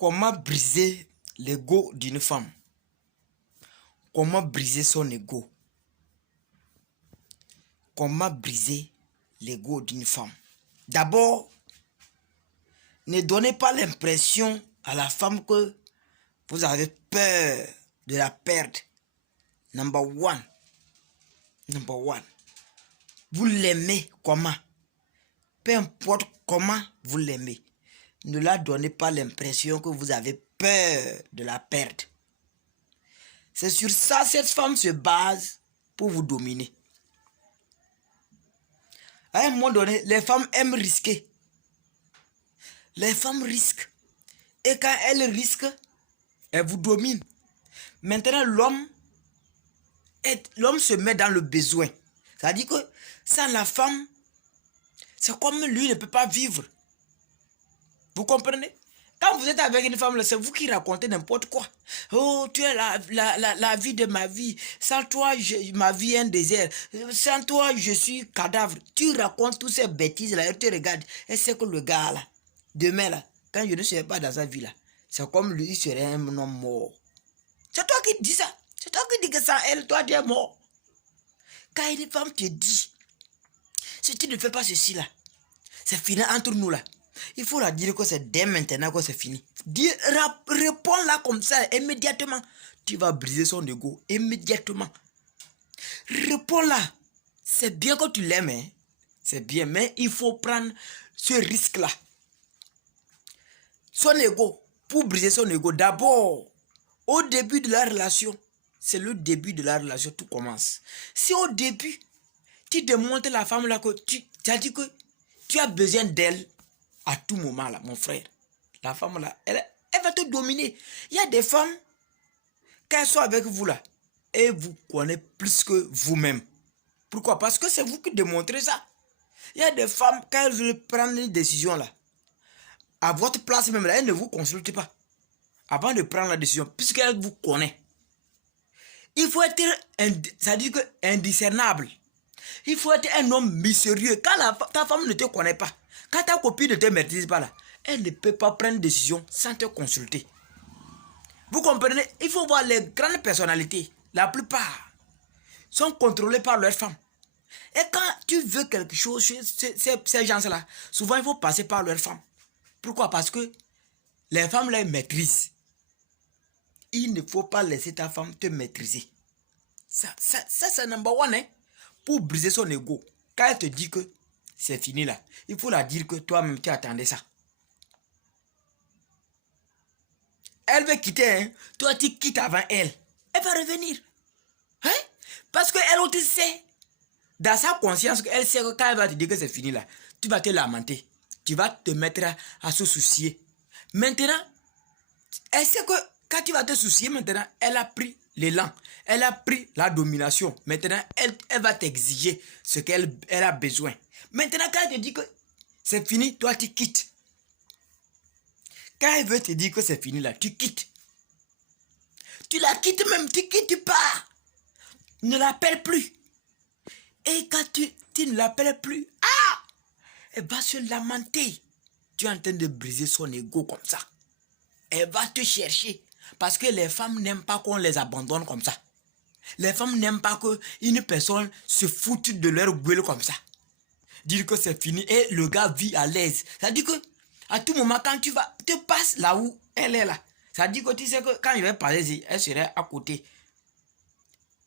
Comment briser l'ego d'une femme? Comment briser son ego? Comment briser l'ego d'une femme? D'abord, ne donnez pas l'impression à la femme que vous avez peur de la perdre. Number one. Number one. Vous l'aimez comment? Peu importe comment vous l'aimez. Ne la donnez pas l'impression que vous avez peur de la perdre. C'est sur ça que cette femme se base pour vous dominer. À un moment donné, les femmes aiment risquer. Les femmes risquent. Et quand elles risquent, elles vous dominent. Maintenant, l'homme se met dans le besoin. C'est-à-dire que sans la femme, c'est comme lui ne peut pas vivre. Vous comprenez? Quand vous êtes avec une femme, c'est vous qui racontez n'importe quoi. Oh, tu es la vie de ma vie. Sans toi, ma vie est un désert. Sans toi, je suis cadavre. Tu racontes toutes ces bêtises-là et tu regardes. Et c'est que le gars, là, demain, là, quand je ne serai pas dans sa vie, là, c'est comme lui, il serait un homme mort. C'est toi qui dis ça. C'est toi qui dis que ça, elle, toi, tu es mort. Quand une femme te dit, si tu ne fais pas ceci, là, c'est fini entre nous, là. Il faut la dire que c'est dès maintenant que c'est fini. Réponds-là comme ça, immédiatement. Tu vas briser son ego, immédiatement. Réponds-là. C'est bien que tu l'aimes, hein. C'est bien, mais il faut prendre ce risque-là. Son ego, pour briser son ego, d'abord, au début de la relation, c'est le début de la relation, tout commence. Si au début, tu démontres la femme là que tu as dit que tu as besoin d'elle, à tout moment là, mon frère, la femme là, elle va te dominer. Il y a des femmes, quand elles sont avec vous là, elles vous connaissent plus que vous-même. Pourquoi? Parce que c'est vous qui démontrez ça. Il y a des femmes, quand elles veulent prendre une décision là, à votre place même là, elles ne vous consultent pas. Avant de prendre la décision, puisqu'elles vous connaissent. Il faut être, ça dit que indiscernable. Il faut être un homme mystérieux. Quand ta femme ne te connaît pas, quand ta copine ne te maîtrise pas là, elle ne peut pas prendre une décision sans te consulter. Vous comprenez? Il faut voir les grandes personnalités. La plupart sont contrôlées par leurs femmes. Et quand tu veux quelque chose chez ces gens-là, souvent il faut passer par leurs femmes. Pourquoi? Parce que les femmes les maîtrisent. Il ne faut pas laisser ta femme te maîtriser. Ça c'est number one, hein? Pour briser son ego. Quand elle te dit que c'est fini là, il faut la dire que toi-même tu attendais ça. Elle veut quitter, hein? Toi tu quittes avant elle. Elle va revenir. Hein? Parce qu'elle aussi sait, dans sa conscience, elle sait que quand elle va te dire que c'est fini là, tu vas te lamenter. Tu vas te mettre à se soucier. Maintenant, elle sait que quand tu vas te soucier maintenant, elle a pris l'élan. Elle a pris la domination. Maintenant, elle va t'exiger ce qu'elle a besoin. Maintenant, quand elle te dit que c'est fini, toi tu quittes. Quand elle veut te dire que c'est fini là, tu quittes. Tu la quittes même, tu quittes, tu pars. Ne l'appelle plus. Et quand tu ne l'appelles plus, elle va se lamenter. Tu es en train de briser son ego comme ça. Elle va te chercher. Parce que les femmes n'aiment pas qu'on les abandonne comme ça. Les femmes n'aiment pas qu'une personne se foute de leur gueule comme ça. Dire que c'est fini et le gars vit à l'aise. Ça dit que à tout moment, quand tu vas, te passes là où elle est là. Ça dit que tu sais que quand il va parler, elle serait à côté.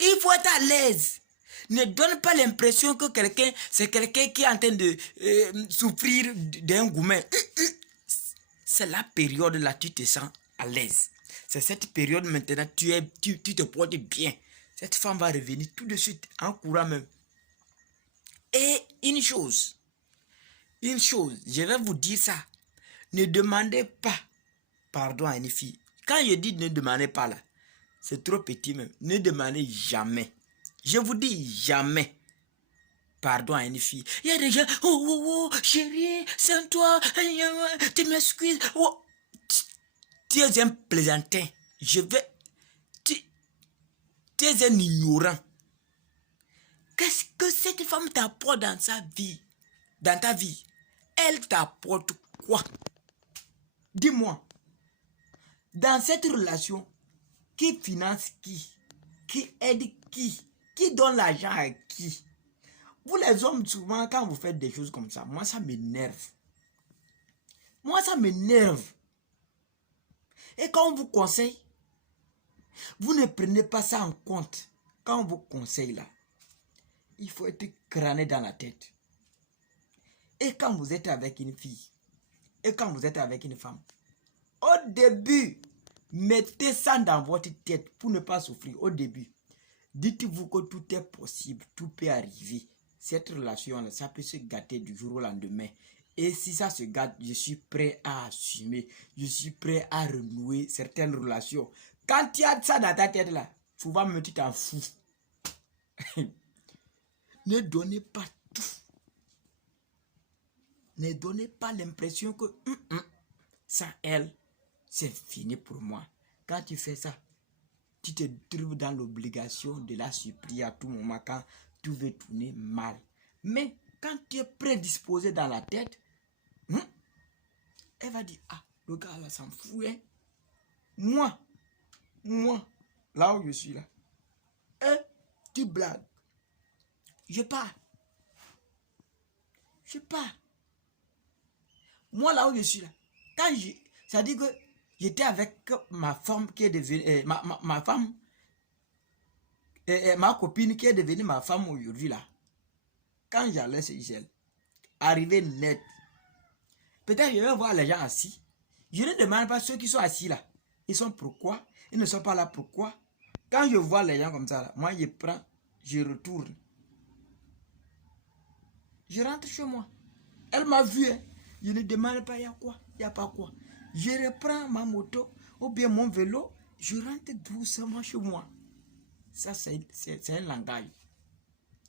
Il faut être à l'aise. Ne donne pas l'impression que c'est quelqu'un qui est en train de souffrir d'un gourmet. C'est la période là, tu te sens à l'aise. C'est cette période maintenant, tu te portes bien. Cette femme va revenir tout de suite, en courant même. Et une chose, je vais vous dire ça. Ne demandez pas pardon à une fille. Quand je dis ne demandez pas là, c'est trop petit même. Ne demandez jamais. Je vous dis jamais pardon à une fille. Il y a des gens, oh, chérie, c'est toi, tu m'excuses. Oh. Tu es un plaisantin. Tu es un ignorant. Qu'est-ce que cette femme t'apporte dans sa vie? Dans ta vie? Elle t'apporte quoi? Dis-moi. Dans cette relation, qui finance qui? Qui aide qui? Qui donne l'argent à qui? Vous les hommes, souvent, quand vous faites des choses comme ça, moi, ça m'énerve. Moi, ça m'énerve. Et quand on vous conseille, vous ne prenez pas ça en compte. Quand on vous conseille là, il faut être crâné dans la tête. Et quand vous êtes avec une fille, et quand vous êtes avec une femme, au début, mettez ça dans votre tête pour ne pas souffrir. Au début, dites-vous que tout est possible, tout peut arriver. Cette relation, ça peut se gâter du jour au lendemain. Et si ça se gâte, je suis prêt à assumer. Je suis prêt à renouer certaines relations. Quand tu as ça dans ta tête là, souvent même tu t'en fous. Ne donnez pas tout. Ne donnez pas l'impression que ça, elle, c'est fini pour moi. Quand tu fais ça, tu te trouves dans l'obligation de la supplier à tout moment quand tout veut tourner mal. Mais quand tu es prédisposé dans la tête, elle va dire, ah, le gars là s'en fout, hein. Moi, là où je suis là, tu blagues. Je pars. Moi, là où je suis là, quand ça dit que j'étais avec ma femme qui est devenue, ma femme, ma copine qui est devenue ma femme aujourd'hui là. Quand j'allais chez elle, arrivé net, peut-être je vais voir les gens assis. Je ne demande pas ceux qui sont assis là. Ils sont pourquoi? Ils ne sont pas là pourquoi? Quand je vois les gens comme ça là, moi je prends, je retourne. Je rentre chez moi. Elle m'a vu, hein. Je ne demande pas il y a quoi, il n'y a pas quoi. Je reprends ma moto ou bien mon vélo, je rentre doucement chez moi. Ça, c'est un langage.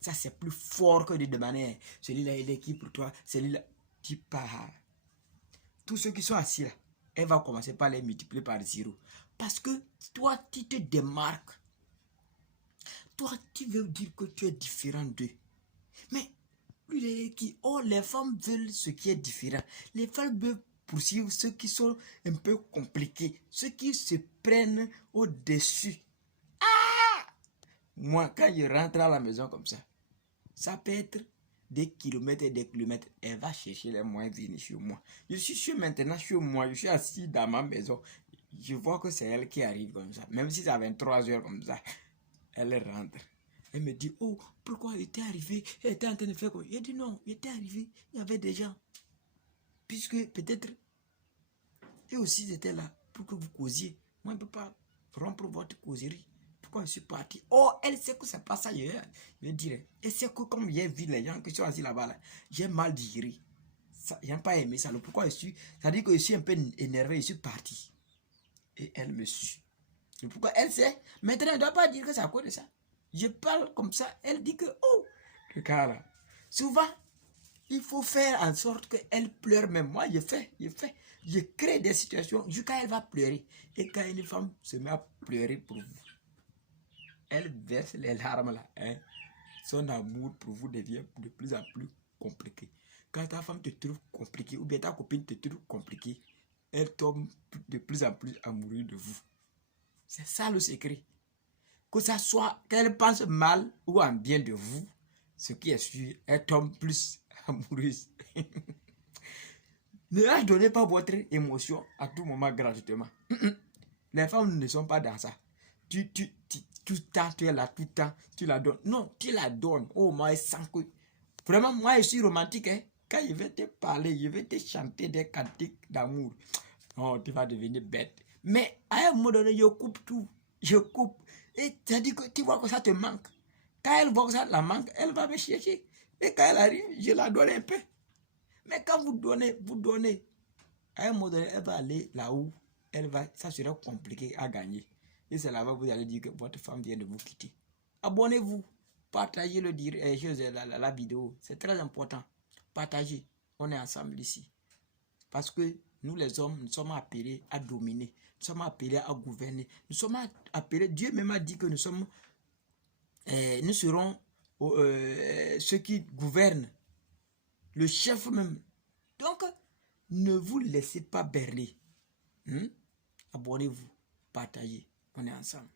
Ça, c'est plus fort que de demander, celui-là, il est qui pour toi, celui-là, tu pars. Tous ceux qui sont assis là, elle va commencer par les multiplier par 0. Parce que toi, tu te démarques. Toi, tu veux dire que tu es différent d'eux. Mais lui, il est qui? Oh, les femmes veulent ce qui est différent. Les femmes veulent poursuivre ceux qui sont un peu compliqués, ceux qui se prennent au-dessus. Ah! Moi, quand je rentre à la maison comme ça peut être des kilomètres et des kilomètres. Elle va chercher les moyens de venir chez moi. Je suis maintenant chez moi, je suis assis dans ma maison. Je vois que c'est elle qui arrive comme ça. Même si ça 23 heures comme ça, elle rentre. Elle me dit, oh, pourquoi il était arrivé? Elle était en train de faire quoi? J'ai dit non, il était arrivé. Il y avait des gens. Puisque peut-être, eux aussi ils étaient là pour que vous causiez. Moi, je ne peux pas rompre votre causerie. Pourquoi je suis parti? Oh, elle sait que c'est pas ça ailleurs. Je dirais. Elle sait que comme j'ai vu les gens qui sont assis là-bas, là, j'ai mal digéré. Je n'ai pas aimé ça. Pourquoi je suis? Ça dit que je suis un peu énervé, je suis parti. Et elle me suit. Et pourquoi elle sait? Maintenant, elle ne doit pas dire que c'est à cause de ça. Je parle comme ça. Elle dit que, oh, le gars là. Souvent, il faut faire en sorte qu'elle pleure même. Moi, je fais. Je crée des situations jusqu'à elle va pleurer. Et quand une femme se met à pleurer pour vous, elle verse les larmes là. Hein. Son amour pour vous devient de plus en plus compliqué. Quand ta femme te trouve compliqué, ou bien ta copine te trouve compliqué, elle tombe de plus en plus amoureuse de vous. C'est ça le secret. Que ça soit qu'elle pense mal ou en bien de vous, ce qui est sûr, elle tombe plus amoureuse. Ne leur donnez pas votre émotion à tout moment gratuitement. Les femmes ne sont pas dans ça. Tout le temps, tu es là, tout le temps, tu la donnes. Non, tu la donnes. Oh, moi, sans que. Vraiment, moi, je suis romantique. Hein? Quand je vais te parler, je vais te chanter des cantiques d'amour. Oh, tu vas devenir bête. Mais à un moment donné, je coupe tout. Je coupe. Et ça dit que tu vois que ça te manque. Quand elle voit que ça la manque, elle va me chercher. Et quand elle arrive, je la donne un peu. Mais quand vous donnez, à un moment donné, elle va aller là où ça sera compliqué à gagner. Et c'est là-bas que vous allez dire que votre femme vient de vous quitter. Abonnez-vous, partagez la vidéo, c'est très important. Partagez, on est ensemble ici. Parce que nous les hommes, nous sommes appelés à dominer, nous sommes appelés à gouverner, nous sommes appelés, Dieu même a dit que nous serons ceux qui gouvernent, le chef même. Donc, ne vous laissez pas berner. Abonnez-vous, partagez, on est ensemble.